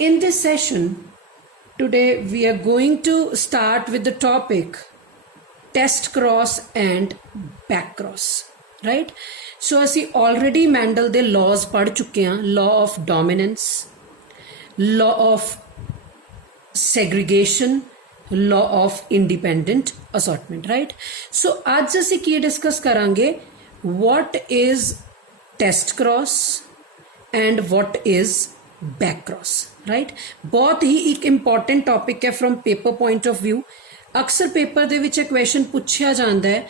In this session, today we are going to start with the topic test cross and back cross, right? So ਅਸੀਂ already Mendel ਦੇ laws ਪੜ੍ਹ ਚੁੱਕੇ ਹਾਂ, law of dominance, law of segregation, law of independent assortment, right? So ਅੱਜ ਅਸੀਂ ਕੀ discuss ਕਰਾਂਗੇ, what is test cross and what is back cross, right? बहुत ही एक important topic है from paper point of view. अक्सर पेपर ਦੇ ਵਿੱਚ question ਪੁੱਛਿਆ ਜਾਂਦਾ ਹੈ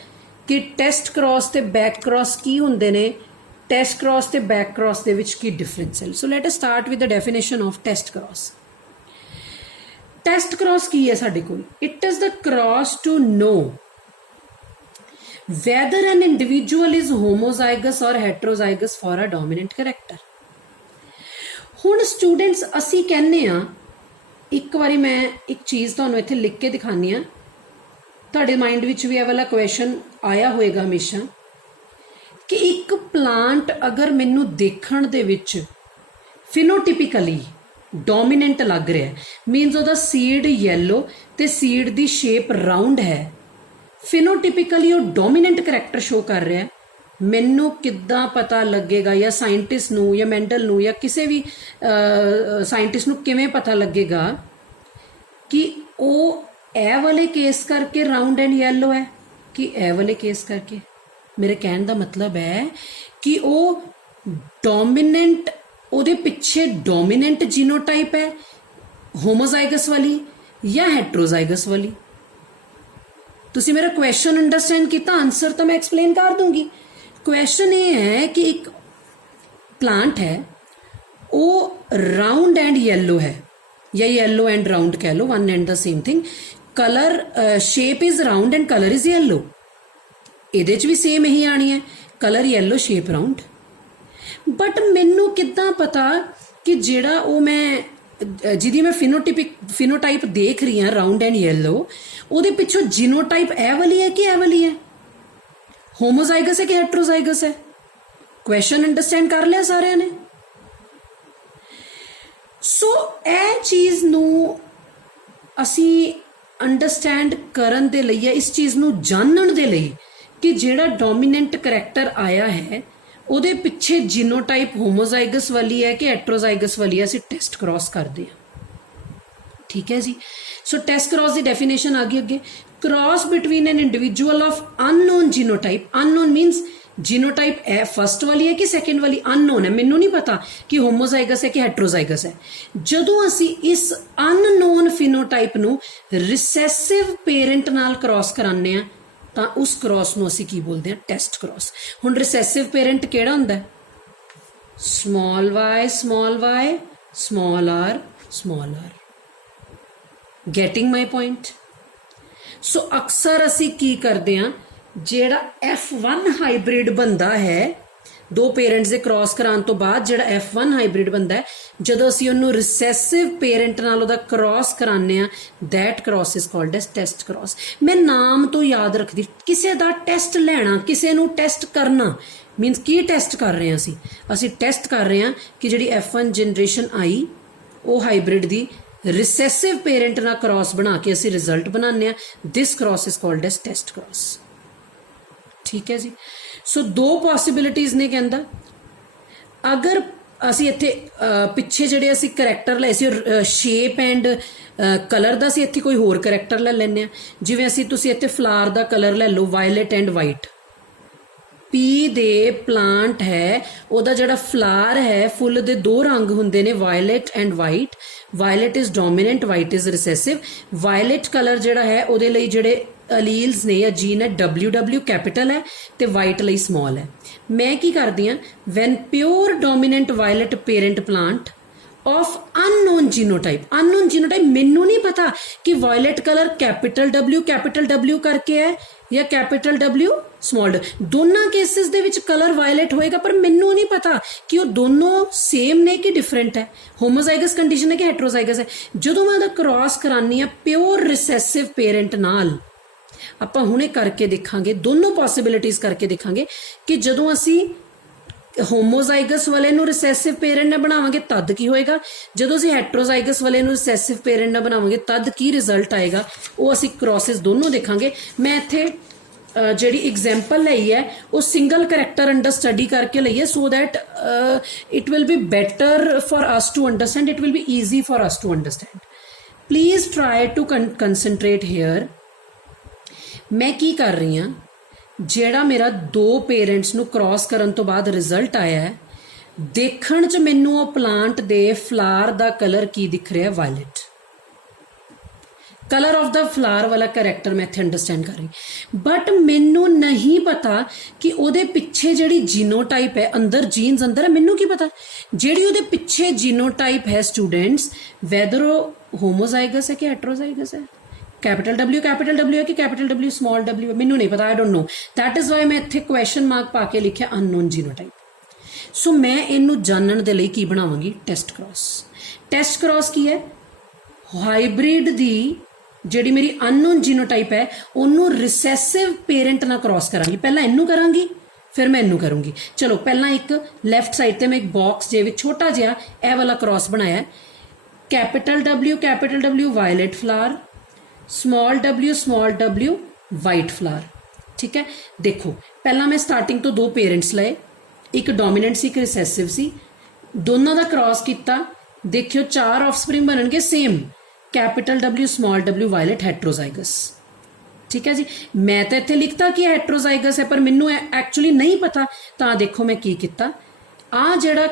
ਕਿ ਟੈਸਟ ਕ੍ਰਾਸ ਤੇ ਬੈਕ ਕ੍ਰਾਸ ਕੀ ਹੁੰਦੇ ਨੇ, ਟੈਸਟ ਕ੍ਰਾਸ ਤੇ ਬੈਕ ਕ੍ਰਾਸ ਦੇ ਵਿੱਚ ਕੀ ਡਿਫਰੈਂਸ ਹੈ. So let us start with the definition of test cross. Test cross ਕੀ ਹੈ ਸਾਡੇ ਕੋਲ? It is the cross to know whether an individual is homozygous or heterozygous for a dominant character. ਹੁਣ students ਅਸੀਂ ਕਹਿੰਦੇ ਆ, ਇੱਕ ਵਾਰੀ ਮੈਂ ਇੱਕ ਚੀਜ਼ ਤੁਹਾਨੂੰ ਇੱਥੇ ਲਿਖ ਕੇ ਦਿਖਾਉਂਦੀ ਆ, ਤੁਹਾਡੇ ਮਾਈਂਡ ਵਿੱਚ ਵੀ ਇਹ ਵਾਲਾ ਕੁਐਸਚਨ ਆਇਆ ਹੋਏਗਾ ਹਮੇਸ਼ਾ ਕਿ ਇੱਕ ਪਲਾਂਟ ਅਗਰ ਮੈਨੂੰ ਦੇਖਣ ਦੇ ਵਿੱਚ ਫਿਨੋਟਿਪਿਕਲੀ ਡੋਮੀਨੈਂਟ ਲੱਗ ਰਿਹਾ, ਮੀਨਸ ਉਹਦਾ ਸੀਡ ਯੈਲੋ ਤੇ ਸੀਡ ਦੀ ਸ਼ੇਪ ਰਾਊਂਡ ਹੈ, ਫਿਨੋਟਿਪਿਕਲੀ ਉਹ ਡੋਮੀਨੈਂਟ ਕਰੈਕਟਰ ਸ਼ੋ ਕਰ ਰਿਹਾ, ਮੈਨੂੰ ਕਿੱਦਾਂ ਪਤਾ ਲੱਗੇਗਾ, ਜਾਂ ਸਾਇੰਟਿਸਟ ਨੂੰ ਜਾਂ ਮੈਂਡਲ ਨੂੰ ਜਾਂ ਕਿਸੇ ਵੀ ਸਾਇੰਟਿਸਟ ਨੂੰ ਕਿਵੇਂ ਪਤਾ ਲੱਗੇਗਾ ਕਿ ਉਹ ਇਹ ਵਾਲੇ ਕੇਸ ਕਰਕੇ ਰਾਊਂਡ ਐਂਡ ਯੈਲੋ ਹੈ ਕਿ ਇਹ ਵਾਲੇ ਕੇਸ ਕਰਕੇ? ਮੇਰੇ ਕਹਿਣ ਦਾ ਮਤਲਬ ਹੈ ਕਿ ਉਹ ਡੋਮੀਨੈਂਟ, ਉਹਦੇ ਪਿੱਛੇ ਡੋਮੀਨੈਂਟ ਜੀਨੋਟਾਈਪ ਹੈ ਹੋਮੋਜ਼ਾਈਗਸ ਵਾਲੀ ਜਾਂ ਹੈਟਰੋਜ਼ਾਈਗਸ ਵਾਲੀ. ਤੁਸੀਂ ਮੇਰਾ ਕੁਐਸਚਨ ਅੰਡਰਸਟੈਂਡ ਕੀਤਾ? ਆਨਸਰ ਤਾਂ ਮੈਂ ਐਕਸਪਲੇਨ ਕਰ ਦੂੰਗੀ. ਕੁਐਸਚਨ ਇਹ ਹੈ ਕਿ ਇੱਕ ਪਲਾਂਟ ਹੈ, ਉਹ ਰਾਊਂਡ ਐਂਡ ਯੈਲੋ ਹੈ ਜਾਂ ਯੈਲੋ ਐਂਡ ਰਾਊਂਡ ਕਹਿ ਲਓ, one and the same thing. Colour shape is round and colour is yellow. ਇਹਦੇ 'ਚ ਵੀ ਸੇਮ ਇਹੀ ਆਣੀ ਹੈ, colour yellow shape round. But ਮੈਨੂੰ ਕਿੱਦਾਂ ਪਤਾ ਕਿ ਜਿਹੜਾ ਉਹ ਮੈਂ ਜਿਹਦੀ ਮੈਂ ਫਿਨੋਟਾਈਪ ਦੇਖ ਰਹੀ ਹਾਂ ਰਾਊਂਡ ਐਂਡ ਯੈਲੋ, ਉਹਦੇ ਪਿੱਛੋਂ ਜੀਨੋਟਾਈਪ ਇਹ ਵਾਲੀ ਹੈ ਕਿ ਇਹ ਵਾਲੀ ਹੈ, ਹੋਮੋਜ਼ਾਈਗਸ ਹੈ ਕਿ ਹੈਟਰੋਜ਼ਾਈਗਸ ਹੈ? ਕੁਐਸਚਨ ਅੰਡਰਸਟੈਂਡ ਕਰ ਲਿਆ ਸਾਰਿਆਂ ਨੇ? ਸੋ ਇਹ ਚੀਜ਼ ਨੂੰ ਅਸੀਂ ਅੰਡਰਸਟੈਂਡ ਕਰਨ ਦੇ ਲਈ ਜਾਂ ਇਸ ਚੀਜ਼ ਨੂੰ ਜਾਣਨ ਦੇ ਲਈ ਕਿ ਜਿਹੜਾ ਡੋਮੀਨੈਂਟ ਕਰੈਕਟਰ ਆਇਆ ਹੈ ਉਹਦੇ ਪਿੱਛੇ ਜੀਨੋਟਾਈਪ ਹੋਮੋਜ਼ਾਈਗਸ ਵਾਲੀ ਹੈ ਕਿ ਹੈਟਰੋਜ਼ਾਈਗਸ ਵਾਲੀ ਹੈ, ਅਸੀਂ ਟੈਸਟ ਕ੍ਰਾਸ ਕਰਦੇ ਹਾਂ. ਠੀਕ ਹੈ ਜੀ. ਸੋ ਟੈਸਟ ਕ੍ਰਾਸ ਦੀ ਡੈਫੀਨੇਸ਼ਨ ਆ ਗਈ ਅੱਗੇ. Cross between an individual of unknown genotype. Unknown means genotype ਇਹ ਫਸਟ ਵਾਲੀ ਹੈ ਕਿ ਸੈਕਿੰਡ ਵਾਲੀ? ਅਨਨੋਨ ਹੈ, ਮੈਨੂੰ ਨਹੀਂ ਪਤਾ ਕਿ ਹੋਮੋਜ਼ਾਈਗਸ ਹੈ ਕਿ ਹੈਟਰੋਜ਼ਾਈਗਸ ਹੈ. ਜਦੋਂ ਅਸੀਂ ਇਸ ਅਨਨੋਨ ਫਿਨੋਟਾਈਪ ਨੂੰ ਰਿਸੈਸਿਵ ਪੇਰੈਂਟ ਨਾਲ ਕ੍ਰਾਸ ਕਰਾਉਂਦੇ ਹਾਂ ਤਾਂ ਉਸ ਕ੍ਰਾਸ ਨੂੰ ਅਸੀਂ ਕੀ ਬੋਲਦੇ ਹਾਂ? Test cross. ਹੁਣ ਰਿਸੈਸਿਵ ਪੇਰੈਂਟ ਕਿਹੜਾ ਹੁੰਦਾ ਹੈ? Small Y small R. Getting my point? So ਅਕਸਰ ਅਸੀਂ ਕੀ ਕਰਦੇ ਹਾਂ, ਜਿਹੜਾ F1 ਹਾਈਬ੍ਰਿਡ ਬਣਦਾ ਹੈ ਦੋ ਪੇਰੈਂਟਸ ਦੇ ਕ੍ਰਾਸ ਕਰਾਉਣ ਤੋਂ ਬਾਅਦ, ਜਿਹੜਾ F1 ਹਾਈਬ੍ਰਿਡ ਬਣਦਾ ਹੈ, ਜਦੋਂ ਅਸੀਂ ਉਹਨੂੰ ਰਿਸੈਸਿਵ ਪੇਰੈਂਟ ਨਾਲ ਉਹਦਾ ਕ੍ਰਾਸ ਕਰਾਉਂਦੇ ਹਾਂ, that cross is called as test cross. ਮੈਂ ਨਾਮ ਤੋਂ ਯਾਦ ਰੱਖਦੀ, ਕਿਸੇ ਦਾ ਟੈਸਟ ਲੈਣਾ, ਕਿਸੇ ਨੂੰ ਟੈਸਟ ਕਰਨਾ ਮੀਨਸ ਕੀ ਟੈਸਟ ਕਰ ਰਹੇ ਹਾਂ ਅਸੀਂ ਟੈਸਟ ਕਰ ਰਹੇ ਹਾਂ ਕਿ ਜਿਹੜੀ F1 ਜਨਰੇਸ਼ਨ ਆਈ ਉਹ ਹਾਈਬ੍ਰਿਡ ਦੀ ਰਿਸੈਸਿਵ ਪੇਰੈਂਟ ਨਾਲ ਕ੍ਰਾਸ ਬਣਾ ਕੇ ਅਸੀਂ ਰਿਜ਼ਲਟ ਬਣਾਉਂਦੇ ਹਾਂ. This cross is called as test cross. ਠੀਕ ਹੈ ਜੀ. ਸੋ ਦੋ ਪੋਸੀਬਿਲਿਟੀਜ਼ ਨੇ. ਕਹਿੰਦਾ ਅਗਰ ਅਸੀਂ ਇੱਥੇ ਪਿੱਛੇ ਜਿਹੜੇ ਅਸੀਂ ਕਰੈਕਟਰ ਲਏ ਸੀ ਸ਼ੇਪ ਐਂਡ ਕਲਰ ਦਾ, ਅਸੀਂ ਇੱਥੇ ਕੋਈ ਹੋਰ ਕਰੈਕਟਰ ਲੈ ਲੈਂਦੇ ਹਾਂ. ਜਿਵੇਂ ਤੁਸੀਂ ਇੱਥੇ ਫਲਾਰ ਦਾ ਕਲਰ ਲੈ ਲਓ, ਵਾਇਲਟ ਐਂਡ ਵਾਈਟ. ਪੀ ਦੇ ਪਲਾਂਟ ਹੈ, ਉਹਦਾ ਜਿਹੜਾ ਫਲਾਰ ਹੈ, ਫੁੱਲ ਦੇ ਦੋ ਰੰਗ ਹੁੰਦੇ ਨੇ, violet and white. Violet is dominant, white is recessive. Violet colour ਜਿਹੜਾ ਹੈ ਉਹਦੇ ਲਈ ਜਿਹੜੇ ਅਲੀਲਸ ਨੇ ਜਾਂ ਜੀਨ ਹੈ, WW ਕੈਪੀਟਲ ਹੈ ਤੇ ਵਾਈਟ ਲਈ ਸਮਾਲ ਹੈ. ਮੈਂ ਕੀ ਕਰਦੀ ਹਾਂ, when pure dominant violet parent plant of unknown genotype. unknown genotype ਮੈਨੂੰ ਨਹੀਂ ਪਤਾ ਕਿ ਵਾਇਲਟ ਕਲਰ ਕੈਪੀਟਲ W ਕਰਕੇ ਹੈ ਜਾਂ ਕੈਪੀਟਲ W ਸਮਾਲ. ਦੋਨਾਂ ਕੇਸਿਸ ਦੇ ਵਿੱਚ ਕਲਰ ਵਾਇਲਟ ਹੋਏਗਾ, ਪਰ ਮੈਨੂੰ ਨਹੀਂ ਪਤਾ ਕਿ ਉਹ ਦੋਨੋਂ ਸੇਮ ਨੇ ਕਿ ਡਿਫਰੈਂਟ ਹੈ, ਹੋਮੋਜ਼ਾਈਗਸ ਕੰਡੀਸ਼ਨ ਹੈ ਕਿ ਹੈਟਰੋਜ਼ਾਈਗਸ ਹੈ. ਜਦੋਂ ਮੈਂ ਉਹਦਾ ਕ੍ਰਾਸ ਕਰਾਨੀ ਆ ਪਿਓਰ ਰਿਸੈਸਿਵ ਪੇਰੈਂਟ ਨਾਲ, ਆਪਾਂ ਹੁਣੇ ਕਰਕੇ ਦੇਖਾਂਗੇ, ਦੋਨੋਂ ਪੋਸੀਬਿਲਿਟੀਜ਼ ਕਰਕੇ ਦੇਖਾਂਗੇ ਕਿ ਜਦੋਂ ਅਸੀਂ ਹੋਮੋਜ਼ਾਈਗਸ ਵਾਲੇ ਨੂੰ ਰਿਸੈਸਿਵ ਪੇਰੈਂਟ ਨਾਲ ਬਣਾਵਾਂਗੇ ਤਦ ਕੀ ਹੋਏਗਾ, ਜਦੋਂ ਅਸੀਂ ਹੈਟਰੋਜ਼ਾਈਗਸ ਵਾਲੇ ਨੂੰ ਰਿਸੈਸਿਵ ਪੇਰੈਂਟ ਨਾਲ ਬਣਾਵਾਂਗੇ ਤਦ ਕੀ ਰਿਜ਼ਲਟ ਆਏਗਾ, ਉਹ ਅਸੀਂ ਕ੍ਰੋਸਿਸ ਦੋਨੋਂ ਦੇਖਾਂਗੇ। ਮੈਂ ਇੱਥੇ ਜਿਹੜੀ ਐਗਜ਼ਾਮਪਲ ਲਈ ਹੈ ਉਹ ਸਿੰਗਲ ਕਰੈਕਟਰ ਅੰਡਰ ਸਟੱਡੀ ਕਰਕੇ ਲਈ ਹੈ, so that it will be better for us to understand, it will be easy for us to understand. Please try to concentrate here. ਮੈਂ ਕੀ ਕਰ ਰਹੀ ਹਾਂ, ਜਿਹੜਾ ਮੇਰਾ ਦੋ ਪੇਰੈਂਟਸ ਨੂੰ ਕ੍ਰਾਸ ਕਰਨ ਤੋਂ ਬਾਅਦ ਰਿਜ਼ਲਟ ਆਇਆ ਹੈ, ਦੇਖਣ 'ਚ ਮੈਨੂੰ ਉਹ ਪਲਾਂਟ ਦੇ ਫਲਾਰ ਦਾ ਕਲਰ ਕੀ ਦਿਖ ਰਿਹਾ, ਵਾਇਲਟ। ਕਲਰ ਆਫ ਦਾ ਫਲਾਰ ਵਾਲਾ ਕਰੈਕਟਰ ਮੈਂ ਇੱਥੇ ਅੰਡਰਸਟੈਂਡ ਕਰ ਰਹੀ, ਬਟ ਮੈਨੂੰ ਨਹੀਂ ਪਤਾ ਕਿ ਉਹਦੇ ਪਿੱਛੇ ਜਿਹੜੀ ਜੀਨੋਟਾਈਪ ਹੈ, ਅੰਦਰ ਜੀਨਸ ਅੰਦਰ ਹੈ, ਮੈਨੂੰ ਕੀ ਪਤਾ ਜਿਹੜੀ ਉਹਦੇ ਪਿੱਛੇ ਜੀਨੋਟਾਈਪ ਹੈ ਸਟੂਡੈਂਟਸ, ਵੈਦਰ ਉਹ ਹੋਮੋਜ਼ਾਈਗਸ ਹੈ ਕਿ ਹੈਟਰੋਜ਼ਾਈਗਸ ਹੈ, कैपिटल W है कि कैपिटल W स्मॉल w है, मैनू नहीं पता, I don't know. That is why मैं इत्थे क्वेश्चन मार्क पा के लिखिया अननोन जीनोटाइप। सो मैं इनू जानने दे लई की बनावांगी, टेस्ट क्रॉस। टेस्ट क्रॉस की है, हाइब्रिड दी जिहड़ी मेरी अननोन जीनोटाइप है ओनू रिसैसिव पेरेंट ना क्रॉस करांगी। पहला इनू करांगी फिर मैं इनू करूंगी। चलो पहला एक लैफ्ट साइड ते मैं एक बॉक्स जे विच छोटा जिहा ए वाला क्रॉस बनाया, capital W violet flower, small w white flower. ठीक है, देखो पहला मैं स्टार्टिंग तो दो पेरेंट्स लए, एक डोमीनेंट सी एक रिसैसिव सी, दोनों का क्रॉस किया, देखियो चार ऑफस्प्रिंग बननगे same, capital W small w violet heterozygous. ठीक है जी, मैं तो इत्थे लिखता कि हेट्रोजाइगस है पर मैनू एक्चुअली नहीं पता, तो देखो मैं की किया, आ जिहड़ा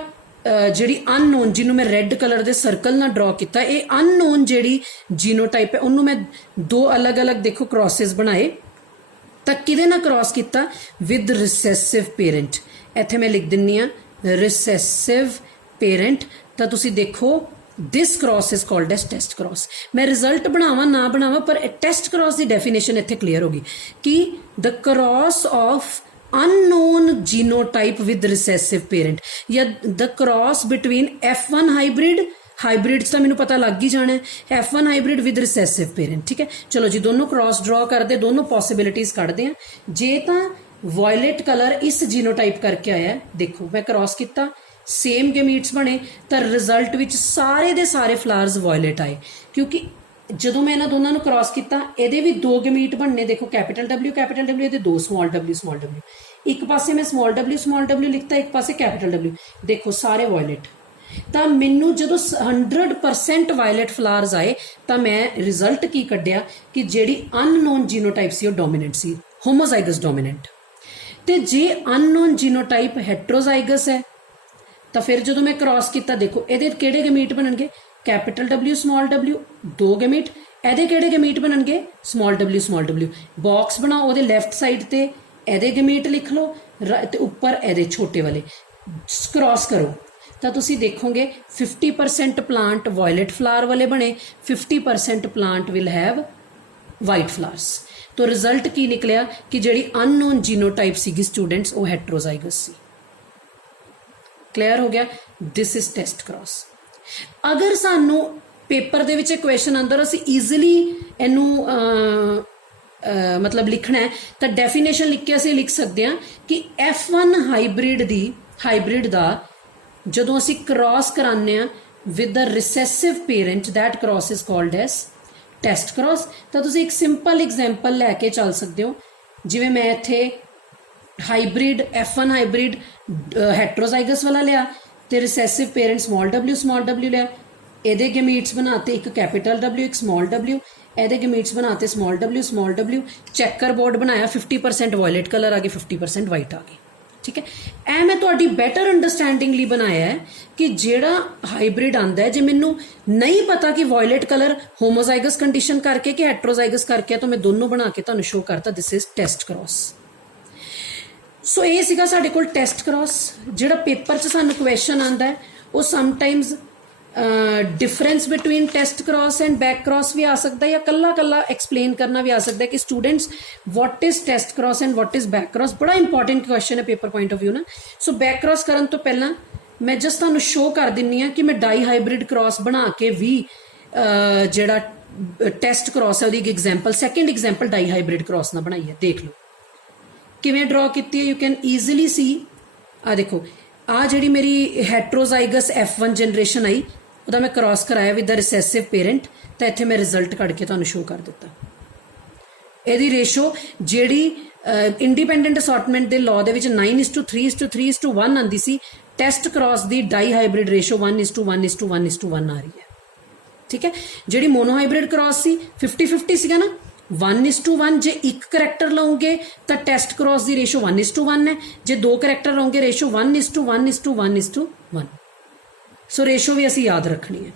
ਜਿਹੜੀ ਅਨਨੋਨ ਜਿਹਨੂੰ ਮੈਂ ਰੈੱਡ ਕਲਰ ਦੇ ਸਰਕਲ ਨਾਲ ਡਰਾ ਕੀਤਾ, ਇਹ ਅਨਨੋਨ ਜਿਹੜੀ ਜੀਨੋਟਾਈਪ ਹੈ ਉਹਨੂੰ ਮੈਂ ਦੋ ਅਲੱਗ-ਅਲੱਗ ਦੇਖੋ ਕ੍ਰੋਸਿਸ ਬਣਾਏ, ਤਾਂ ਕਿਹਦੇ ਨਾਲ ਕ੍ਰੋਸ ਕੀਤਾ, ਵਿਦ ਰਿਸੈਸਿਵ ਪੇਰੈਂਟ। ਇੱਥੇ ਮੈਂ ਲਿਖ ਦਿੰਨੀ ਆ ਰਿਸੈਸਿਵ ਪੇਰੈਂਟ, ਤਾਂ ਤੁਸੀਂ ਦੇਖੋ this cross is called as test cross. ਮੈਂ ਰਿਜ਼ਲਟ ਬਣਾਵਾਂ ਨਾ ਬਣਾਵਾਂ, ਪਰ ਟੈਸਟ ਕ੍ਰੋਸ ਦੀ ਡੈਫੀਨੇਸ਼ਨ ਇੱਥੇ ਕਲੀਅਰ ਹੋ ਗਈ ਕਿ the cross of unknown genotype with recessive parent, या the cross between F1 hybrid ਤਾਂ ਮੈਨੂੰ ਪਤਾ ਲੱਗ ਹੀ ਜਾਣਾ ਹੈ, F1 hybrid with recessive parent। ਠੀਕ ਹੈ, ਚਲੋ ਜੀ ਦੋਨੋਂ ਕ੍ਰਾਸ ਡਰਾ ਕਰਦੇ, ਦੋਨੋਂ ਪੋਸਿਬਿਲਿਟੀਜ਼ ਕੱਢਦੇ ਆ। ਜੇ ਤਾਂ ਵਾਇਲਟ ਕਲਰ ਇਸ ਜੀਨੋਟਾਈਪ ਕਰਕੇ ਆਇਆ, ਦੇਖੋ ਮੈਂ ਕ੍ਰਾਸ ਕੀਤਾ, ਸੇਮ ਗੇਮੀਟਸ ਬਣੇ, ਤਾਂ ਰਿਜ਼ਲਟ ਵਿੱਚ ਸਾਰੇ ਦੇ ਸਾਰੇ ਫਲਾਵਰਸ ਵਾਇਲਟ ਆਏ, ਕਿਉਂਕਿ ਜਦੋਂ ਮੈਂ ਇਹਨਾਂ ਦੋਨਾਂ ਨੂੰ ਕ੍ਰਾਸ ਕੀਤਾ, ਇਹਦੇ ਵੀ ਦੋ ਗਮੀਟ ਬਣਨੇ, ਦੇਖੋ कैपिटल W ਇਹਦੇ ਦੋ स्मॉल w, ਇੱਕ ਪਾਸੇ ਮੈਂ स्मॉल w ਲਿਖਤਾ, ਇੱਕ ਪਾਸੇ कैपिटल W, ਦੇਖੋ ਸਾਰੇ ਵਾਇਲਟ। ਤਾਂ ਮੈਨੂੰ ਜਦੋਂ 100% ਵਾਇਲਟ ਫਲਾਵਰਸ ਆਏ, ਤਾਂ ਮੈਂ ਰਿਜ਼ਲਟ ਕੀ ਕੱਢਿਆ ਕਿ ਜਿਹੜੀ ਅਨਨੋਨ ਜੀਨੋਟਾਈਪ ਸੀ ਉਹ ਡੋਮੀਨੈਂਟ ਸੀ, ਹੋਮੋਜ਼ਾਈਗਸ ਡੋਮੀਨੈਂਟ। ਤੇ ਜੇ ਅਨਨੋਨ ਜੀਨੋਟਾਈਪ ਹੈਟਰੋਜ਼ਾਈਗਸ ਹੈ, ਤਾਂ ਫਿਰ ਜਦੋਂ ਮੈਂ ਕ੍ਰਾਸ ਕੀਤਾ, ਦੇਖੋ ਇਹਦੇ ਕਿਹੜੇ ਗਮੀਟ ਬਣਨਗੇ, कैपिटल W स्मॉल w दो गमीट, ਇਹਦੇ ਕਿਹੜੇ ਗਮੀਟ ਬਣਨਗੇ, स्मॉल w। ਬਾਕਸ ਬਣਾਓ, ਉਹਦੇ ਲੈਫਟ ਸਾਈਡ ਤੇ ਇਹਦੇ ਗਮੀਟ ਲਿਖ ਲਓ ਤੇ ਉੱਪਰ ਇਹਦੇ ਛੋਟੇ ਵਾਲੇ ਕ੍ਰਾਸ ਕਰੋ, ਤਾਂ ਤੁਸੀਂ ਦੇਖੋਗੇ 50% ਪਲਾਂਟ ਵਾਇਲਟ ਫਲਾਵਰ ਵਾਲੇ ਬਣੇ, 50% plant will have white flowers. तो रिजल्ट की निकलिया कि ਜਿਹੜੀ अननोन जीनोटाइप ਸੀਗੀ स्टूडेंट्स वो हेट्रोजाइगस सी। क्लियर हो गया, दिस इज टेस्ट क्रॉस। अगर सानू पेपर दे विच क्वेश्चन अंदर असी ईजिली इनू मतलब लिखना है, तो डेफिनेशन लिख के असी लिख सकते हैं कि F1 हाइब्रिड दा जदों असी क्रॉस कराने with the recessive parent, that cross is called as test cross. तो तुसी एक सिंपल एग्जाम्पल लैके चल सकते हो, जिवें मैं इत्थे हाइब्रिड F1 हाइब्रिड हेट्रोजाइगस वाला लिया तो रिसैसिव पेरेंट स्मॉल w लिया, ਇਹਦੇ ਗਮੀਟਸ ਬਣਾਤੇ ਇੱਕ कैपिटल W एक स्मॉल w, ਇਹਦੇ ਗਮੀਟਸ ਬਣਾਤੇ स्मॉल w, ਚੈੱਕਰ ਬੋਰਡ ਬਣਾਇਆ, 50% ਵਾਇਲਟ ਕਲਰ ਆ ਗਏ, 50% ਵਾਈਟ ਆ ਗਏ। ਠੀਕ ਹੈ, ਇਹ ਮੈਂ ਤੁਹਾਡੀ ਬੈਟਰ ਅੰਡਰਸਟੈਂਡਿੰਗ ਲਈ ਬਣਾਇਆ ਹੈ ਕਿ ਜਿਹੜਾ ਹਾਈਬ੍ਰਿਡ ਆਂਦਾ ਹੈ, ਜੇ ਮੈਨੂੰ ਨਹੀਂ ਪਤਾ ਕਿ ਵਾਇਲਟ ਕਲਰ ਹੋਮੋਜ਼ਾਈਗਸ ਕੰਡੀਸ਼ਨ ਕਰਕੇ ਕਿ ਹੈਟਰੋਜ਼ਾਈਗਸ ਕਰਕੇ, ਤਾਂ ਮੈਂ ਦੋਨੋਂ ਬਣਾ ਕੇ ਤੁਹਾਨੂੰ ਸ਼ੋ ਕਰਤਾ, ਦਿਸ ਇਜ਼ ਟੈਸਟ ਕ੍ਰॉस। ਸੋ ਇਹ ਸੀਗਾ ਸਾਡੇ ਕੋਲ ਟੈਸਟ ਕ੍ਰॉस। ਜਿਹੜਾ ਪੇਪਰ 'ਚ ਸਾਨੂੰ ਕੁਐਸਚਨ ਆਂਦਾ ਹੈ ਉਹ sometimes difference between test cross and back cross भी आ सकता है, या कल्ला कल्ला एक्सप्लेन करना भी आ सकता है कि students what is test cross and what is back cross. बड़ा इंपॉर्टेंट क्वेश्चन है पेपर पॉइंट ऑफ व्यू ना। सो बैक क्रॉस करन तो पहला मैं जस्ट तुहानूं शो कर दिन्नी आ कि मैं डाई हाइब्रिड क्रॉस बना के भी जिहड़ा टेस्ट क्रॉस है उसदी example, second example dihybrid cross ना बनाई है। देख लो किवें ड्रॉ कीती है, यू कैन ईजिली सी। आ देखो आ जिहड़ी मेरी हेट्रोजाइगस F1 जनरेशन आई ਉਹਦਾ मैं क्रॉस कराया विद द रिसैसिव पेरेंट तो इत्थे मैं रिजल्ट कढ़ के तुहानूं शो कर दिता। ਇਹਦੀ ਰੇਸ਼ੋ ਜਿਹੜੀ इंडिपेंडेंट असॉर्टमेंट के लॉ के 9:3:3:1 आती सी, टैसट क्रॉस की डाई हाइब्रिड रेशो 1:1:1:1:1 आ रही है। ठीक है, जी मोनोहाइब्रिड क्रॉस सी 50-50 सीगा ना, 1:1 जे एक करैक्टर लओगे तो टैसट क्रॉस की रेशो 1:1 है, जे दो करैक्टर लओगे रेशो 1:1:1:1। सो रेशो भी असी याद रखनी है।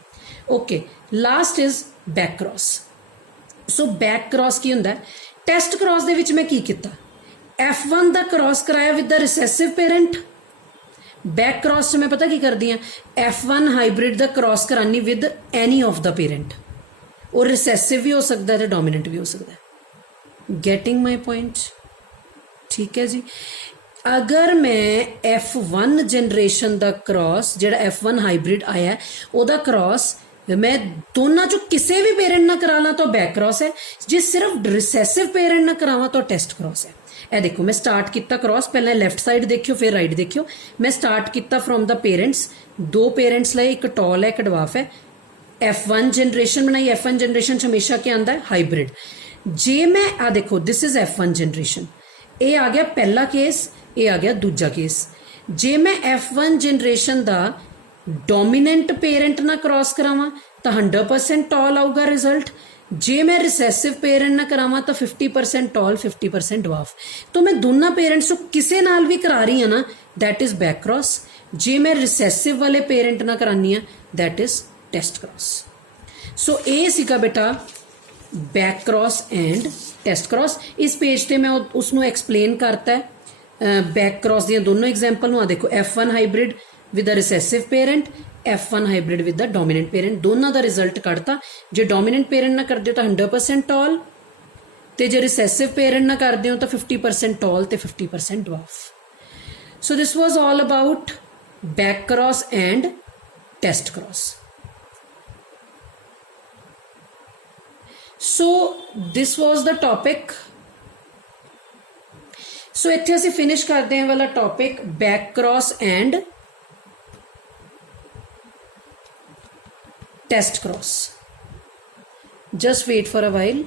Okay, last is back cross. So back cross की हुंदा है, टैसट क्रॉस दे विच मैं की कीता, F1 दा क्रॉस कराया with the recessive parent. Back cross च मैं पता की करदी हां, F1 हाइब्रिड दा क्रॉस करानी with any of the parent, और रिसैसिव भी हो सकता है तो डोमिनेंट भी हो सकता है। Getting my point? ठीक है जी। अगर मैं F1 जनरेशन का क्रॉस जो F1 हाइब्रिड आया ਉਹਦਾ क्रॉस मैं दोनों चो किसी भी पेरेंट ना करा ला तो बैक क्रॉस है, जे सिर्फ रिसैसिव पेरेंट ना करावा तो टेस्ट क्रॉस है। ए देखो मैं स्टार्ट किया क्रॉस, पहले लैफ्ट साइड देखियो फिर राइट देखियो। मैं स्टार्ट किया फ्रॉम द पेरेंट्स, दो पेरेंट्स लाए, एक टॉल है एक डवाफ है। F1 जनरेशन बनाई, F1 जनरेशन हमेशा क्या आंदा है? हाइब्रिड। जे मैं आ देखो दिस इज F1 जनरेशन, ये आ गया पहला केस, ये आ गया दूजा केस। जे मैं F1 जनरेशन का डोमीनेंट पेरेंट ना क्रॉस करावा तो 100% टॉल आऊगा रिजल्ट। जे मैं रिसैसिव पेरेंट ना करावा तो 50% टॉल 50% डवाफ। तो मैं दोनों पेरेंट्स को किसी नाल भी करा रही हाँ ना, दैट इज बैक क्रॉस। जे मैं रिसैसिव वाले पेरेंट ना करानी है that is test cross. So ये सीगा बेटा back cross and test cross. इस पेज पे मैं उसनों एक्सप्लेन करता है बैक क्रॉस दियां दोनों एग्जाम्पल। आ देखो F1 hybrid with the recessive parent, F1 hybrid with the dominant parent, दोनों का रिजल्ट कढ़ता। जे डोमीनेंट पेरेंट ना करते तो 100% टॉल, तो जे रिसैसिव पेरेंट ना करते हो तो 50% टॉल तो 50% dwarf. So this was all about back cross and test cross. So this was the topic. So इत्थे असीं फिनिश करते हैं वाला topic back cross and test cross. Just wait for a while.